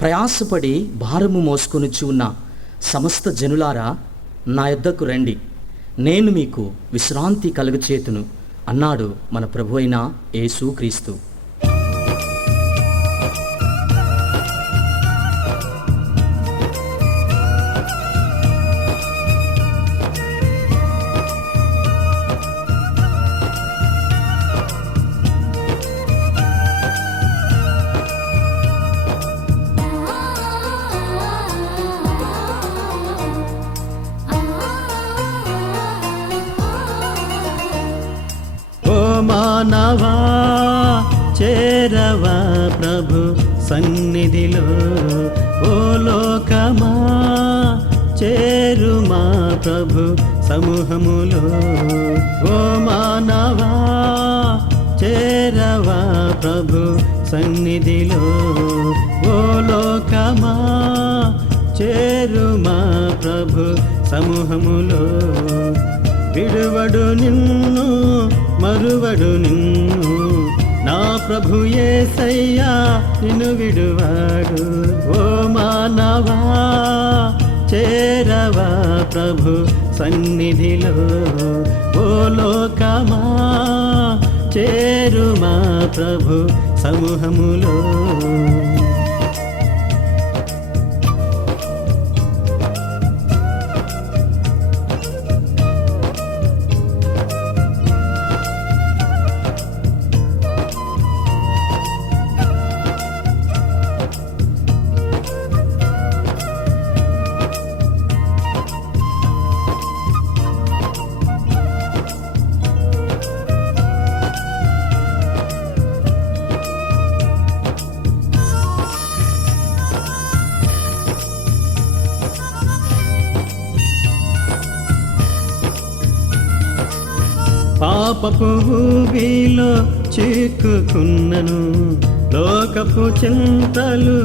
ప్రయాసపడి భారము మోసుకొనుచు ఉన్న సమస్త జనులారా, నా యొద్దకు రండి, నేను మీకు విశ్రాంతి కలుగచేతును అన్నాడు మన ప్రభువైన యేసుక్రీస్తు. మానవా చేరవా ప్రభు సన్నిధిలో, ఓ లోకమా చేరుమా ప్రభు సమూహములో. ఓ మానవా చేరవా ప్రభు సన్నిధిలో, ఓ లోకమా చేరుమా ప్రభు సమూహములో. విడువడు నిన్ను మరువడు నిన్ను, నా ప్రభు యేసయ్యా నిన్ను విడువాడు. ఓ మానవా చేరవా ప్రభు సన్నిధిలో, ఓ లోకమా చేరుమా ప్రభు సమూహములో. పాపపు ఊబిలో చిక్కుకున్నను, లోకపు చింతలు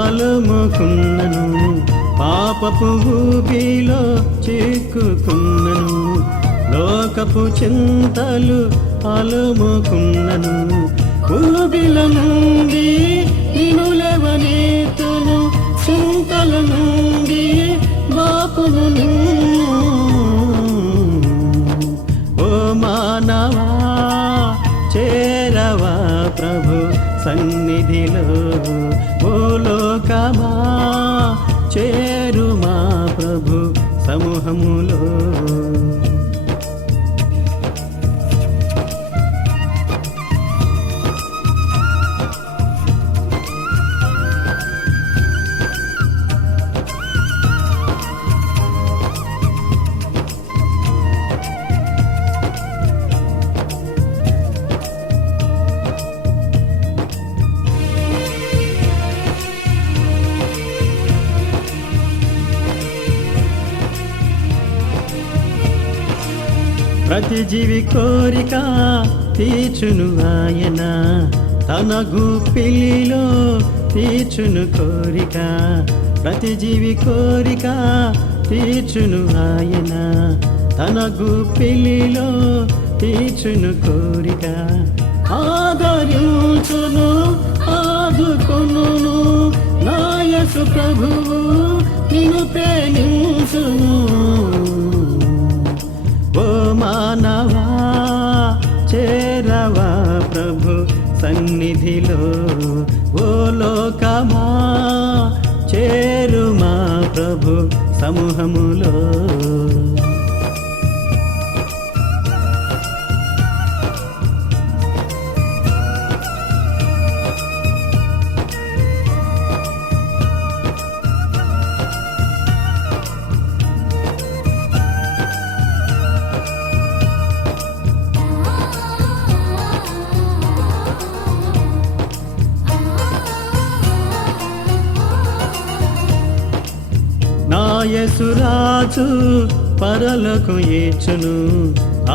అలుముకున్నను. పాపపు ఊబిలో చిక్కుకున్నను, లోకపు చింతలు అలుముకున్నను. ఊబిల నుండి నిన్ను లేవనెత్తును, చింతల నుండి బాపును నిన్ను. మానవా చేరవా ప్రభు సన్నిధిలో, ఓ లోకమా చేరుమా ప్రభు సమూహములో. ప్రతి జీవి కోరిక తీర్చును ఆయన, తన గుప్పిలిలో తీర్చును కోరిక. ప్రతి జీవి కోరిక తీర్చును ఆయన, తన గుప్పిలిలో తీర్చును కోరిక. ఆదరించును ఆదుకొనును నా యేసు ప్రభువు నిన్ను ప్రేమించును. ఓ మానవా చేరవా ప్రభు సన్నిధిలో, ఓ లోకమా చేరుమా ప్రభు సమూహములో. నా యేసురాజు పరలకు ఏచును,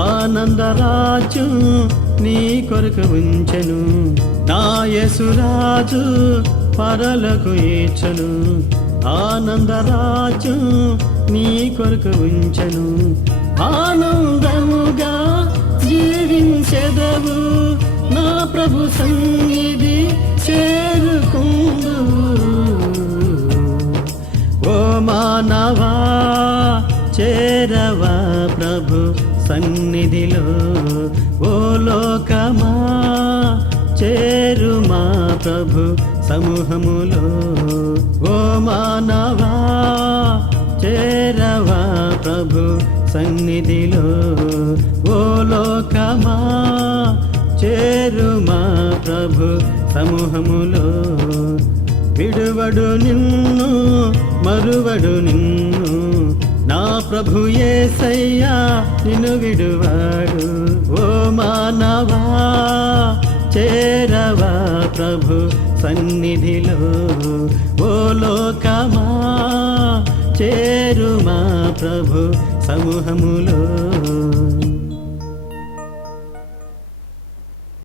ఆనందరాజు నీ కొరకు ఉంచెను. నా యేసురాజు పరలకు ఏచును, ఆనందరాజు నీ కొరకు ఉంచెను. ఆనందముగా జీవించెదవు, నా ప్రభు సన్నిధి చేరుకుందువు. చేరవా ప్రభు సన్నిధిలో. ఓ లోకమా చేరుమా ప్రభు సమూహములో. ఓ మానవా చేరవా ప్రభు సన్నిధిలో. ఓ లోకమా చేరుమా ప్రభు సమూహములో. విడువడు నిన్ను మరువడు నిన్ను, నా ప్రభు యేసయ్యా నిన్ను విడువాడు. ఓ మానవా చేరవా ప్రభు సన్నిధిలో. ఓ లోకమా చేరుమా ప్రభు సమూహములో.